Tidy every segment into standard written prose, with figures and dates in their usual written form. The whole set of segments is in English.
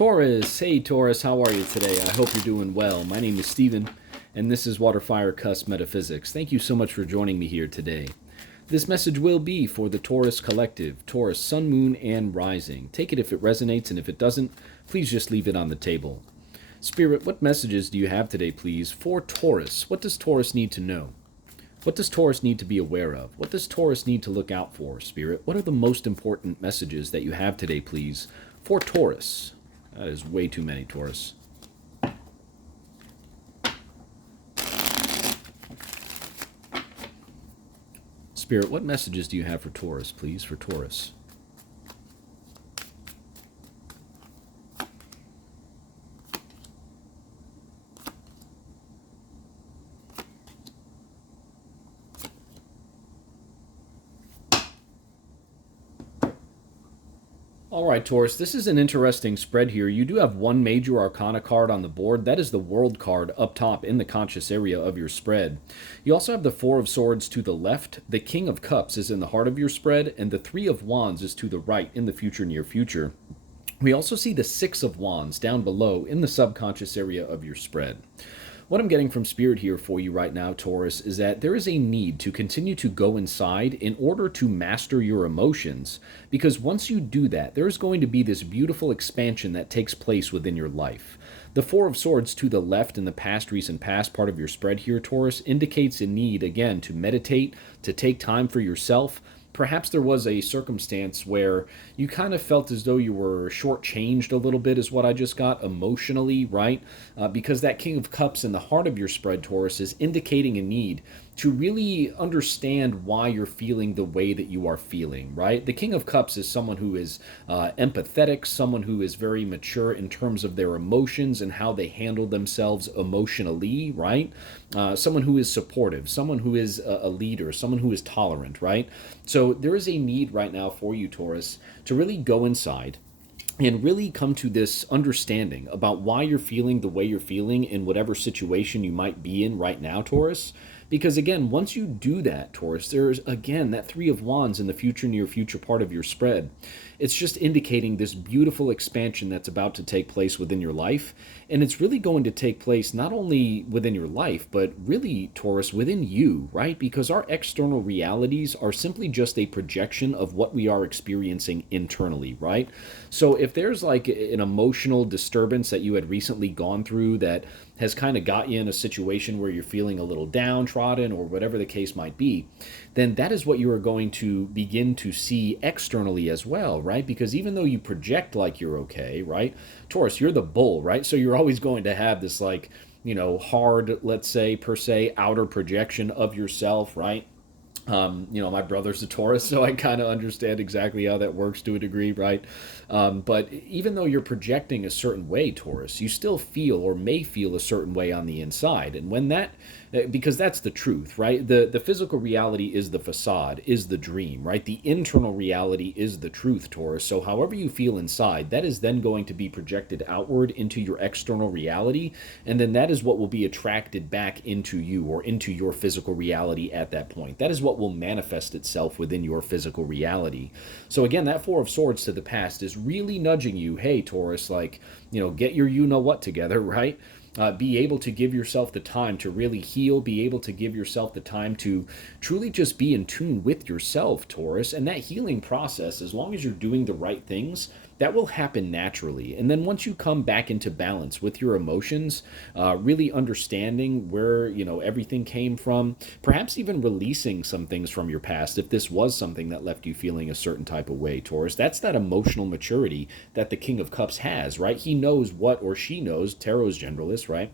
Taurus, hey Taurus, how are you today? I hope you're doing well. My name is Steven, and this is WATERFIRECUSP Metaphysics. Thank you so much for joining me here today. This message will be for the Taurus collective, Taurus Sun, Moon, and Rising. Take it if it resonates, and if it doesn't, please just leave it on the table. Spirit, what messages do you have today, please, for Taurus? What does Taurus need to know? What does Taurus need to be aware of? What does Taurus need to look out for, Spirit? What are the most important messages that you have today, please, for Taurus? That is way too many, Taurus. Spirit, what messages do you have for Taurus, please, for Taurus? All right, Taurus, this is an interesting spread here. You do have one major arcana card on the board. That is the World card up top in the conscious area of your spread. You also have the Four of Swords to the left. The King of Cups is in the heart of your spread, and the Three of Wands is to the right in the future near future. We also see the Six of Wands down below in the subconscious area of your spread. What I'm getting from Spirit here for you right now, Taurus, is that there is a need to continue to go inside in order to master your emotions, because once you do that, there's going to be this beautiful expansion that takes place within your life. The Four of Swords to the left in the past, recent past part of your spread here, Taurus, indicates a need, again, to meditate, to take time for yourself. Perhaps there was a circumstance where you kind of felt as though you were shortchanged a little bit, is what I just got, emotionally, right? Because that King of Cups in the heart of your spread, Taurus, is indicating a need to really understand why you're feeling the way that you are feeling, right? The King of Cups is someone who is empathetic, someone who is very mature in terms of their emotions and how they handle themselves emotionally, right? Someone who is supportive, someone who is a leader, someone who is tolerant, right? So there is a need right now for you, Taurus, to really go inside and really come to this understanding about why you're feeling the way you're feeling in whatever situation you might be in right now, Taurus. Because again, once you do that, Taurus, there's again that Three of Wands in the future near future part of your spread. It's just indicating this beautiful expansion that's about to take place within your life. And it's really going to take place not only within your life, but really, Taurus, within you, right? Because our external realities are simply just a projection of what we are experiencing internally, right? So if there's like an emotional disturbance that you had recently gone through that has kind of got you in a situation where you're feeling a little downtrodden or whatever the case might be, then that is what you are going to begin to see externally as well, right? Because even though you project like you're okay, right? Taurus, you're the bull, right? So you're always going to have this like, hard, let's say, per se, outer projection of yourself, right? My brother's a Taurus, so I kind of understand exactly how that works to a degree, right? But even though you're projecting a certain way, Taurus, you still feel or may feel a certain way on the inside. And when that, because that's the truth, right? The physical reality is the facade, is the dream, right? The internal reality is the truth, Taurus. So however you feel inside, that is then going to be projected outward into your external reality. And then that is what will be attracted back into you or into your physical reality at that point. That is what will manifest itself within your physical reality. So again, that Four of Swords to the past is really nudging you, hey, Taurus, like, get your you-know-what together, right? Be able to give yourself the time to really heal, be able to give yourself the time to truly just be in tune with yourself, Taurus. And that healing process, as long as you're doing the right things, that will happen naturally. And then once you come back into balance with your emotions, really understanding where, everything came from, perhaps even releasing some things from your past, if this was something that left you feeling a certain type of way, Taurus, that's that emotional maturity that the King of Cups has, right? He knows what, or she knows, Tarot's generalist, right?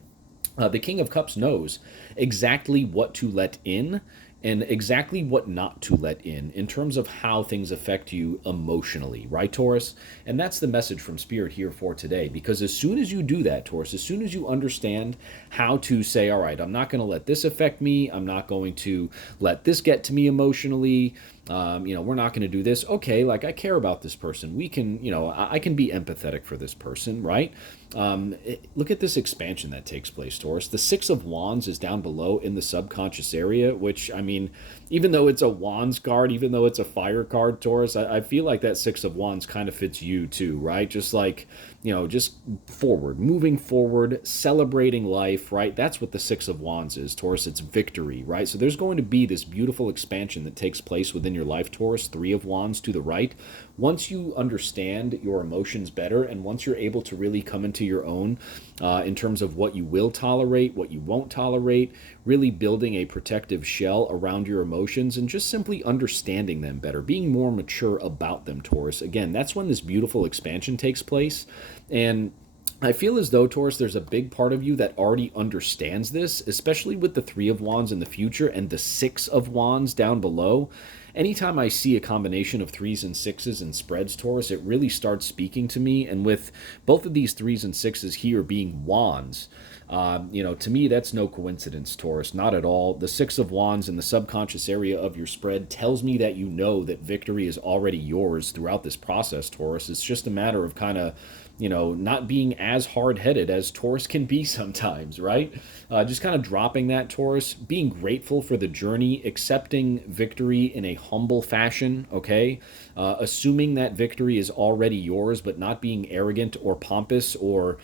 The King of Cups knows exactly what to let in and exactly what not to let in terms of how things affect you emotionally, right, Taurus? And that's the message from Spirit here for today, because as soon as you do that, Taurus, as soon as you understand how to say, all right, I'm not going to let this affect me, I'm not going to let this get to me emotionally, We're not going to do this. Okay, like I care about this person. We can, I can be empathetic for this person, right? Look at this expansion that takes place, Taurus. The Six of Wands is down below in the subconscious area, which, I mean, even though it's a Wands card, even though it's a fire card, Taurus, I feel like that Six of Wands kind of fits you too, right? Just like, just forward, moving forward, celebrating life, right? That's what the Six of Wands is, Taurus. It's victory, right? So there's going to be this beautiful expansion that takes place within your life, Taurus. Three of Wands to the right. Once you understand your emotions better, and once you're able to really come into your own in terms of what you will tolerate, what you won't tolerate, really building a protective shell around your emotions and just simply understanding them better, being more mature about them, Taurus. Again, that's when this beautiful expansion takes place. And I feel as though, Taurus, there's a big part of you that already understands this, especially with the Three of Wands in the future and the Six of Wands down below. Anytime I see a combination of threes and sixes and spreads, Taurus, it really starts speaking to me. And with both of these threes and sixes here being wands, to me, that's no coincidence, Taurus, not at all. The Six of Wands in the subconscious area of your spread tells me that you know that victory is already yours throughout this process, Taurus. It's just a matter of kind of not being as hard-headed as Taurus can be sometimes, right? Just kind of dropping that, Taurus, being grateful for the journey, accepting victory in a humble fashion, okay? Assuming that victory is already yours, but not being arrogant or pompous or,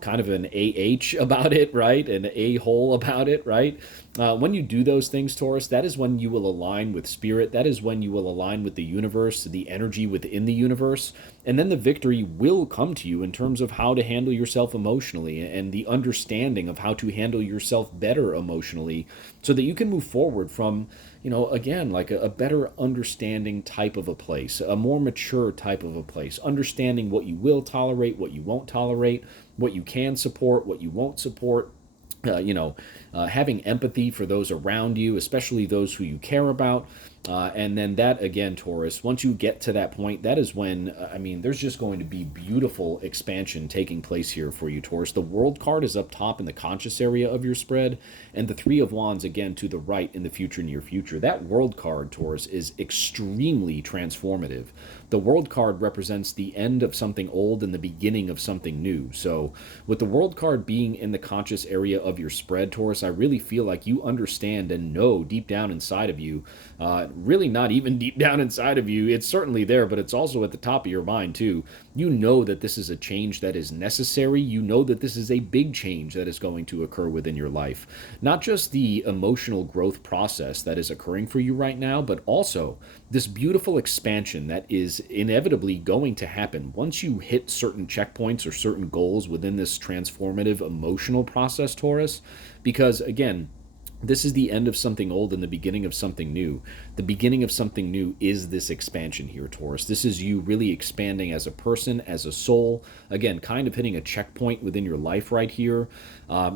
kind of an AH about it, right? An a-hole about it, right? When you do those things, Taurus, that is when you will align with spirit. That is when you will align with the universe, the energy within the universe. And then the victory will come to you in terms of how to handle yourself emotionally and the understanding of how to handle yourself better emotionally so that you can move forward from, again, like a better understanding type of a place, a more mature type of a place, understanding what you will tolerate, what you won't tolerate, what you can support, what you won't support. Having empathy for those around you, especially those who you care about. And then that, again, Taurus, once you get to that point, that is when, there's just going to be beautiful expansion taking place here for you, Taurus. The World card is up top in the conscious area of your spread, and the Three of Wands, again, to the right in the future, near future. That World card, Taurus, is extremely transformative. The World card represents the end of something old and the beginning of something new. So with the World card being in the conscious area of your spread, Taurus, I really feel like you understand and know deep down inside of you, really not even deep down inside of you, it's certainly there, but it's also at the top of your mind too. You know that this is a change that is necessary. You know that this is a big change that is going to occur within your life. Not just the emotional growth process that is occurring for you right now, but also this beautiful expansion that is inevitably going to happen once you hit certain checkpoints or certain goals within this transformative emotional process, Taurus. Because again, this is the end of something old and the beginning of something new. The beginning of something new is this expansion here, Taurus. This is you really expanding as a person, as a soul. Again, kind of hitting a checkpoint within your life right here.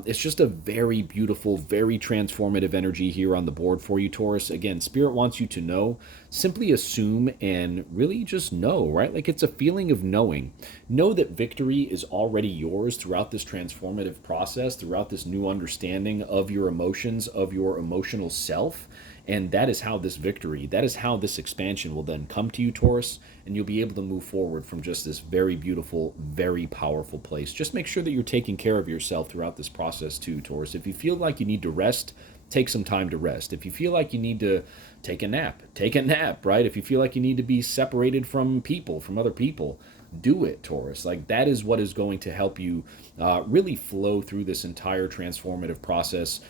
It's just a very beautiful, very transformative energy here on the board for you, Taurus. Again, Spirit wants you to know. Simply assume and really just know, right? Like it's a feeling of knowing. Know that victory is already yours throughout this transformative process, throughout this new understanding of your emotions, of your emotional self. And that is how this victory, that is how this expansion will then come to you, Taurus, and you'll be able to move forward from just this very beautiful, very powerful place. Just make sure that you're taking care of yourself throughout this process too, Taurus. If you feel like you need to rest, take some time to rest. If you feel like you need to take a nap, right? If you feel like you need to be separated from people, from other people, do it, Taurus. Like that is what is going to help you really flow through this entire transformative process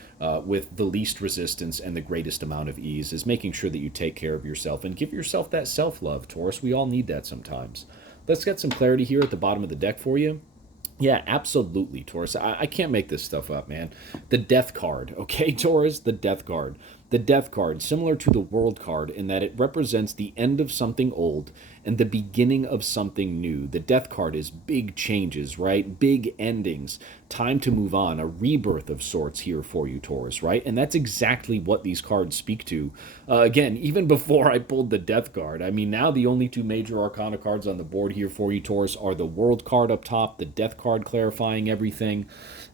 with the least resistance and the greatest amount of ease, is making sure that you take care of yourself and give yourself that self-love, Taurus. We all need that sometimes. Let's get some clarity here at the bottom of the deck for you. Yeah, absolutely, Taurus. I can't make this stuff up, man. The Death card, okay, Taurus? The Death card. The Death card, similar to the World card in that it represents the end of something old and the beginning of something new. The Death card is big changes, right? Big endings. Time to move on. A rebirth of sorts here for you, Taurus, right? And that's exactly what these cards speak to. Again, even before I pulled the Death card, now the only two major Arcana cards on the board here for you, Taurus, are the World card up top, the Death card clarifying everything.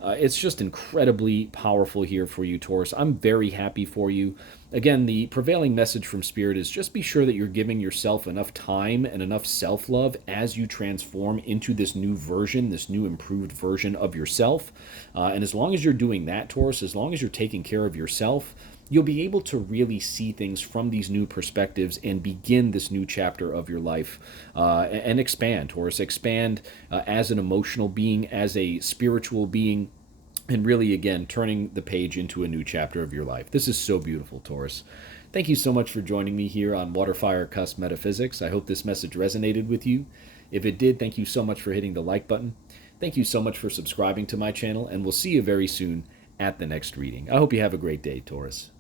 It's just incredibly powerful here for you, Taurus. I'm very happy for you. Again, the prevailing message from Spirit is just be sure that you're giving yourself enough time and enough self-love as you transform into this new version, this new improved version of yourself. And as long as you're doing that, Taurus, as long as you're taking care of yourself, you'll be able to really see things from these new perspectives and begin this new chapter of your life, and expand, Taurus. Expand as an emotional being, as a spiritual being, and really, again, turning the page into a new chapter of your life. This is so beautiful, Taurus. Thank you so much for joining me here on WaterFireCusp Metaphysics. I hope this message resonated with you. If it did, thank you so much for hitting the like button. Thank you so much for subscribing to my channel, and we'll see you very soon at the next reading. I hope you have a great day, Taurus.